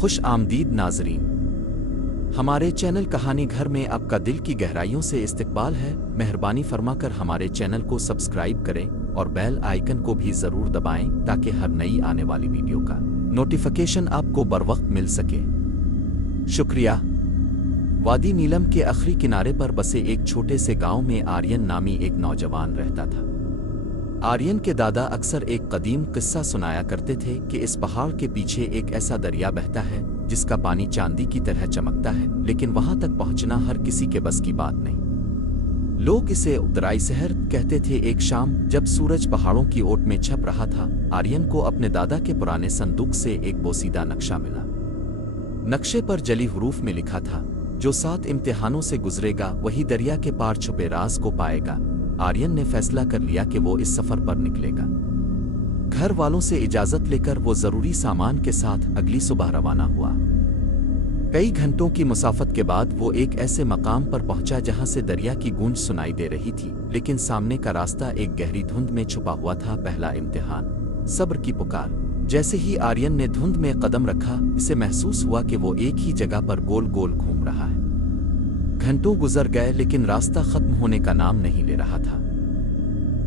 खुश आमदीद नाजरीन, हमारे चैनल कहानी घर में आपका दिल की गहराइयों से इस्तकबाल है। मेहरबानी फरमाकर हमारे चैनल को सब्सक्राइब करें और बेल आइकन को भी ज़रूर दबाएं ताकि हर नई आने वाली वीडियो का नोटिफिकेशन आपको बरवक्त मिल सके। शुक्रिया। वादी नीलम के आखिरी किनारे पर बसे एक छोटे से गांव में आर्यन नामी एक नौजवान रहता था। आर्यन के दादा अक्सर एक कदीम किस्सा सुनाया करते थे कि इस पहाड़ के पीछे एक ऐसा दरिया बहता है जिसका पानी चांदी की तरह चमकता है, लेकिन वहां तक पहुंचना हर किसी के बस की बात नहीं। लोग इसे उतराई शहर कहते थे। एक शाम जब सूरज पहाड़ों की ओट में छप रहा था, आर्यन को अपने दादा के पुराने संदूक से एक बोसीदा नक्शा मिला। नक्शे पर जली हरूफ में लिखा था, जो 7 इम्तिहानों से गुजरेगा वही दरिया के पार छुपे राज को पाएगा। आर्यन ने फैसला कर लिया कि वो इस सफर पर निकलेगा। घर वालों से इजाजत लेकर वो जरूरी सामान के साथ अगली सुबह रवाना हुआ। कई घंटों की मुसाफत के बाद वो एक ऐसे मकाम पर पहुंचा जहां से दरिया की गूंज सुनाई दे रही थी, लेकिन सामने का रास्ता एक गहरी धुंध में छुपा हुआ था। पहला इम्तिहान, सब्र की पुकार। जैसे ही आर्यन ने धुंध में कदम रखा, इसे महसूस हुआ कि वो एक ही जगह पर गोल गोल घूम रहा है। घंटों गुजर गए लेकिन रास्ता खत्म होने का नाम नहीं ले रहा था।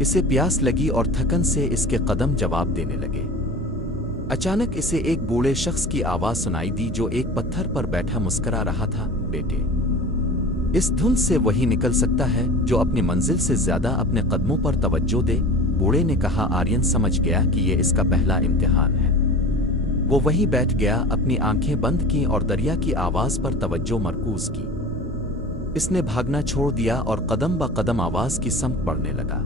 इसे प्यास लगी और थकन से इसके कदम जवाब देने लगे। अचानक इसे एक बूढ़े शख्स की आवाज सुनाई दी जो एक पत्थर पर बैठा मुस्कुरा रहा था। बेटे, इस धुंध से वही निकल सकता है जो अपनी मंजिल से ज्यादा अपने कदमों पर तवज्जो दे। बूढ़े ने कहा। आर्यन समझ गया कि ये इसका पहला इम्तिहान है। वो वहीं बैठ गया, अपनी आंखें बंद की और दरिया की आवाज पर तवज्जो मरकूज की। इसने भागना छोड़ दिया और कदम ब कदम आवाज की समत बढ़ने लगा।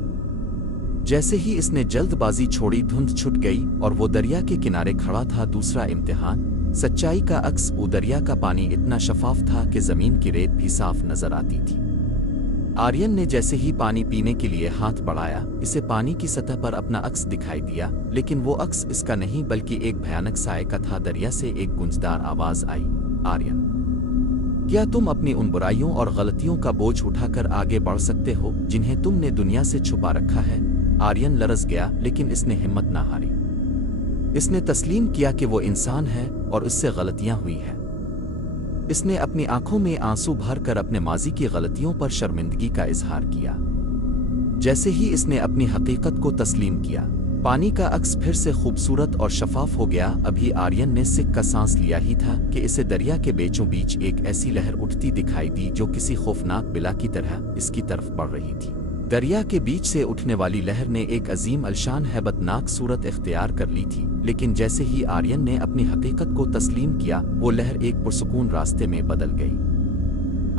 जैसे ही इसने जल्दबाजी छोड़ी, धुंध छुट गई और वो दरिया के किनारे खड़ा था। दूसरा इम्तिहान, सच्चाई का अक्स। वो दरिया का पानी इतना शफाफ था कि जमीन की रेत भी साफ नजर आती थी। आर्यन ने जैसे ही पानी पीने के लिए हाथ बढ़ाया, इसे पानी की सतह पर अपना अक्स दिखाई दिया, लेकिन वो अक्स इसका नहीं बल्कि एक भयानक साए का था। दरिया से एक गूंजदार आवाज आई, आर्यन, क्या तुम अपनी उन बुराइयों और गलतियों का बोझ उठाकर आगे बढ़ सकते हो जिन्हें तुमने दुनिया से छुपा रखा है? आर्यन लरज़ गया, लेकिन इसने हिम्मत ना हारी। इसने तस्लीम किया कि वो इंसान है और इससे गलतियां हुई हैं। इसने अपनी आंखों में आंसू भर कर अपने माजी की गलतियों पर शर्मिंदगी का इजहार किया। जैसे ही इसने अपनी हकीकत को तस्लीम किया, पानी का अक्स फिर से खूबसूरत और शफाफ हो गया। अभी आर्यन ने सिक का सांस लिया ही था कि इसे दरिया के बीचों बीच एक ऐसी लहर उठती दिखाई दी जो किसी खौफनाक बिला की तरह इसकी तरफ बढ़ रही थी। दरिया के बीच से उठने वाली लहर ने एक अजीम अलशान हैबतनाक सूरत इख्तियार कर ली थी, लेकिन जैसे ही आर्यन ने अपनी हकीकत को तस्लीम किया, वो लहर एक पुरसुकून रास्ते में बदल गई।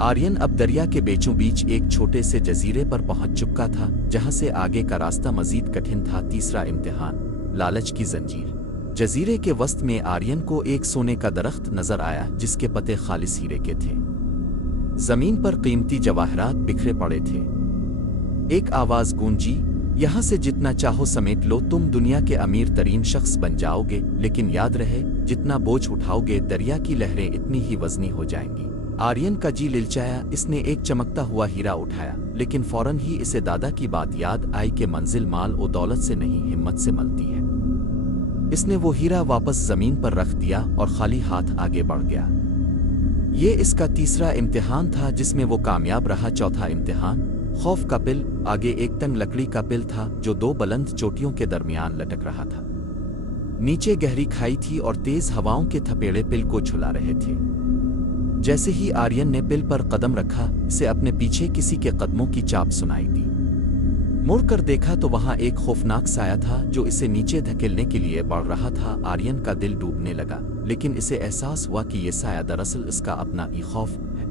आर्यन अब दरिया के बीचों बीच एक छोटे से जजीरे पर पहुंच चुका था, जहां से आगे का रास्ता मजीद कठिन था। तीसरा इम्तिहान, लालच की जंजीर। जजीरे के वस्त में आर्यन को एक सोने का दरख्त नजर आया जिसके पत्ते खालिस हीरे के थे। जमीन पर कीमती जवाहरात बिखरे पड़े थे। एक आवाज गूंजी, यहां से जितना चाहो समेट लो, तुम दुनिया के अमीर तरीन शख्स बन जाओगे, लेकिन याद रहे जितना बोझ उठाओगे दरिया की लहरें इतनी ही वजनी हो जाएंगी। आर्यन का जी लिलचाया। इसने एक चमकता हुआ हीरा उठाया, लेकिन फौरन ही इसे दादा की बात याद आई कि मंजिल माल और दौलत से नहीं हिम्मत से मिलती है। इसने वो हीरा वापस जमीन पर रख दिया और खाली हाथ आगे बढ़ गया। ये इसका तीसरा इम्तिहान था जिसमें वो कामयाब रहा। चौथा इम्तिहान, खौफ का पिल। आगे एक तंग लकड़ी का पिल था जो 2 बुलंद चोटियों के दरमियान लटक रहा था। नीचे गहरी खाई थी और तेज हवाओं के थपेड़े पिल को झुला रहे थे। जैसे ही आर्यन ने पिल पर कदम रखा, इसे अपने पीछे किसी के कदमों की चाप सुनाई दी। मुड़कर देखा तो वहां एक खौफनाक साया था जो इसे नीचे धकेलने के लिए बढ़ रहा था। आर्यन का दिल डूबने लगा, लेकिन इसे एहसास हुआ कि यह साया दरअसल इसका अपना ही खौफ है।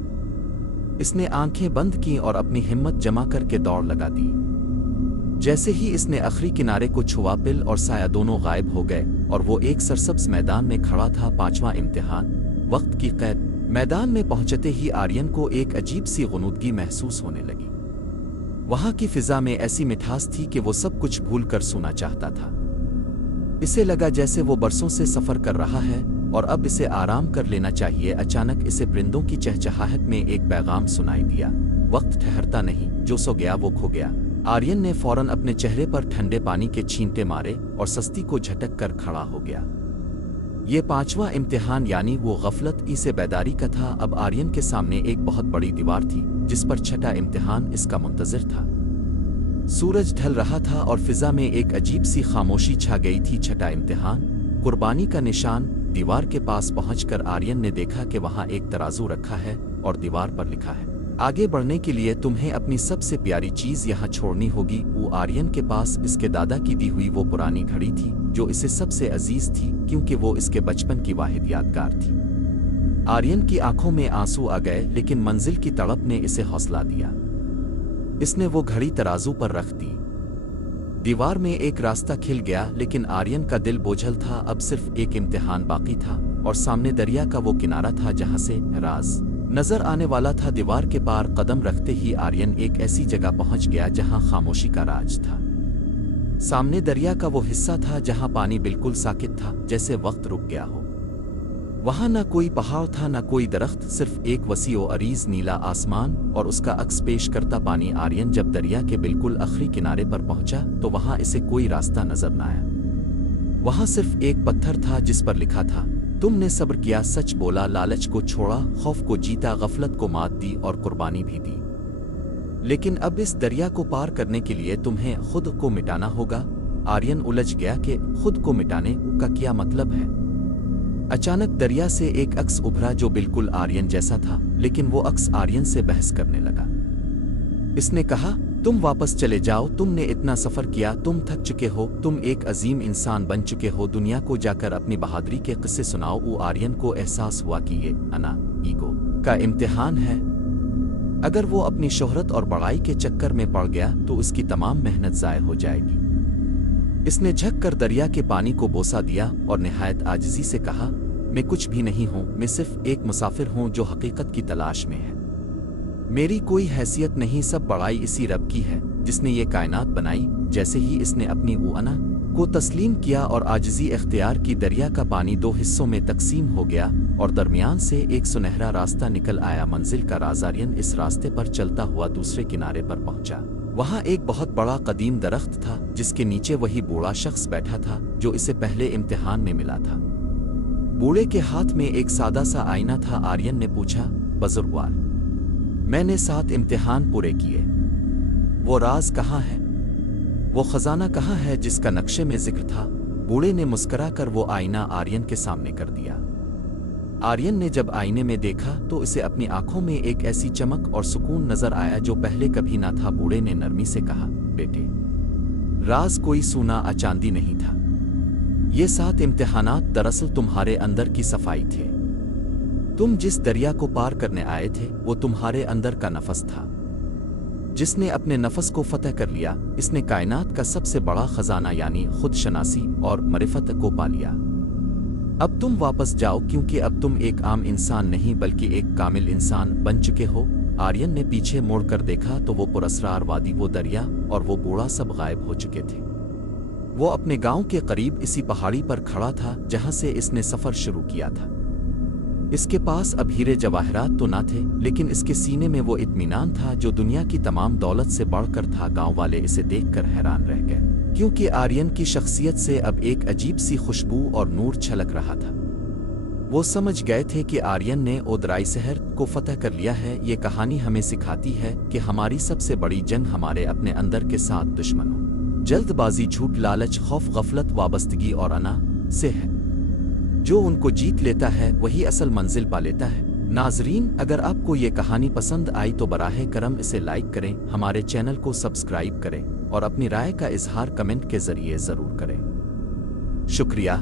इसने आंखें बंद की और अपनी हिम्मत जमा करके दौड़ लगा दी। जैसे ही इसने आखिरी किनारे को छुआ, पिल और साया दोनों गायब हो गए और वो एक सरसब्ज मैदान में खड़ा था। पांचवा इम्तिहान, वक्त की कैद। मैदान में पहुंचते ही आर्यन को एक अजीब सी गुनूदगी महसूस होने लगी। वहां की फिजा में ऐसी मिठास थी कि वो सब कुछ भूल कर सोना चाहता था। इसे लगा जैसे वो बरसों से सफर कर रहा है और अब इसे आराम कर लेना चाहिए। अचानक इसे परिंदों की चहचहाहट में एक पैगाम सुनाई दिया, वक्त ठहरता नहीं, जो सो गया वो खो गया। आर्यन ने फौरन अपने चेहरे पर ठंडे पानी के छींटे मारे और सस्ती को झटक कर खड़ा हो गया। ये पांचवा इम्तिहान यानी वो गफलत से बेदारी का था। अब आर्यन के सामने एक बहुत बड़ी दीवार थी जिस पर छठा इम्तिहान इसका मुंतजिर था। सूरज ढल रहा था और फिजा में एक अजीब सी खामोशी छा गई थी। छठा इम्तिहान, कुर्बानी का निशान। दीवार के पास पहुंचकर आर्यन ने देखा कि वहां एक तराजू रखा है और दीवार पर लिखा है, आगे बढ़ने के लिए तुम्हें अपनी सबसे प्यारी चीज यहाँ छोड़नी होगी। वो आर्यन के पास इसके दादा की दी हुई वो पुरानी घड़ी थी जो इसे सबसे अजीज थी क्योंकि वो इसके बचपन की वाहिद यादगार थी। आर्यन की आंखों में आंसू आ गए, लेकिन मंजिल की तड़प ने इसे हौसला दिया। इसने वो घड़ी तराजू पर रख दी। दीवार में एक रास्ता खिल गया, लेकिन आर्यन का दिल बोझल था। अब सिर्फ एक इम्तिहान बाकी था और सामने दरिया का वो किनारा था जहां से राज नजर आने वाला था। दीवार के पार कदम रखते ही आर्यन एक ऐसी जगह पहुंच गया जहां खामोशी का राज था। सामने दरिया का वो हिस्सा था जहां पानी बिल्कुल साकित था, जैसे वक्त रुक गया हो। वहां न कोई पहाड़ था न कोई दरख्त, सिर्फ एक वसी और अरीज नीला आसमान और उसका अक्स पेश करता पानी। आर्यन जब दरिया के बिल्कुल आखिरी किनारे पर पहुंचा तो वहां इसे कोई रास्ता नजर न आया। वहां सिर्फ एक पत्थर था जिस पर लिखा था, तुमने सब्र किया, सच बोला, लालच को छोड़ा, खौफ को जीता, गफलत को मात दी और कुर्बानी भी दी। लेकिन अब इस दरिया को पार करने के लिए तुम्हें खुद को मिटाना होगा। आर्यन उलझ गया कि खुद को मिटाने का क्या मतलब है। अचानक दरिया से एक अक्स उभरा जो बिल्कुल आर्यन जैसा था, लेकिन वो अक्स आर्यन से बहस करने लगा। इसने कहा, तुम वापस चले जाओ, तुमने इतना सफर किया, तुम थक चुके हो, तुम एक अजीम इंसान बन चुके हो, दुनिया को जाकर अपनी बहादुरी के किस्से सुनाओ। वो आर्यन को एहसास हुआ कि ये ईगो का इम्तिहान है। अगर वो अपनी शोहरत और बड़ाई के चक्कर में पड़ गया तो उसकी तमाम मेहनत ज़ाय हो जाएगी। इसने झक कर दरिया के पानी को बोसा दिया और निहायत आजिज़ी से कहा, मैं कुछ भी नहीं हूँ, मैं सिर्फ एक मुसाफिर हूँ जो हकीकत की तलाश में है। मेरी कोई हैसियत नहीं, सब बड़ाई इसी रब की है जिसने ये कायनात बनाई। जैसे ही इसने अपनी अना को तस्लीम किया और आजिज़ी इख्तियार की, दरिया का पानी दो हिस्सों में तकसीम हो गया और दरमियान से एक सुनहरा रास्ता निकल आया। मंजिल का राज। आर्यन इस रास्ते पर चलता हुआ दूसरे किनारे पर पहुंचा। वहां एक बहुत बड़ा कदीम दरख्त था जिसके नीचे वही बूढ़ा शख्स बैठा था जो इसे पहले इम्तिहान में मिला था। बूढ़े के हाथ में एक सादा सा आईना था। आर्यन ने पूछा, बुजुर्गवार, मैंने 7 इम्तिहान पूरे किए, वो राज कहाँ है, वो खजाना कहाँ है जिसका नक्शे में जिक्र था। बूढ़े ने मुस्करा कर वो आईना आर्यन के सामने कर दिया। आर्यन ने जब आईने में देखा तो इसे अपनी आंखों में एक ऐसी चमक और सुकून नजर आया जो पहले कभी ना था। बूढ़े ने नरमी से कहा, बेटे, राज कोई सोना चांदी नहीं था, ये 7 इम्तिहानात दरअसल तुम्हारे अंदर की सफाई थे। तुम जिस दरिया को पार करने आए थे वो तुम्हारे अंदर का नफस था। जिसने अपने नफस को फतह कर लिया, इसने कायनात का सबसे बड़ा खजाना यानी खुद शनासी और मरिफत को पा लिया। अब तुम वापस जाओ, क्योंकि अब तुम एक आम इंसान नहीं बल्कि एक कामिल इंसान बन चुके हो। आर्यन ने पीछे मुड़कर देखा तो वो पुरस्रार वादी, वो दरिया और वो बूढ़ा सब गायब हो चुके थे। वो अपने गांव के करीब इसी पहाड़ी पर खड़ा था जहां से इसने सफर शुरू किया था। इसके पास अब हीरे जवाहरात तो ना थे, लेकिन इसके सीने में वो इत्मीनान था जो दुनिया की तमाम दौलत से बढ़कर था। गांव वाले इसे देखकर हैरान रह गए, क्योंकि आर्यन की शख्सियत से अब एक अजीब सी खुशबू और नूर छलक रहा था। वो समझ गए थे कि आर्यन ने ओदराई शहर को फतह कर लिया है। ये कहानी हमें सिखाती है कि हमारी सबसे बड़ी जंग हमारे अपने अंदर के साथ दुश्मनों, जल्दबाजी, झूठ, लालच, खौफ, गफलत, वाबस्तगी और अना से है। जो उनको जीत लेता है वही असल मंजिल पा लेता है। नाजरीन, अगर आपको ये कहानी पसंद आई तो बराहे करम इसे लाइक करें, हमारे चैनल को सब्सक्राइब करें और अपनी राय का इजहार कमेंट के जरिए ज़रूर करें। शुक्रिया।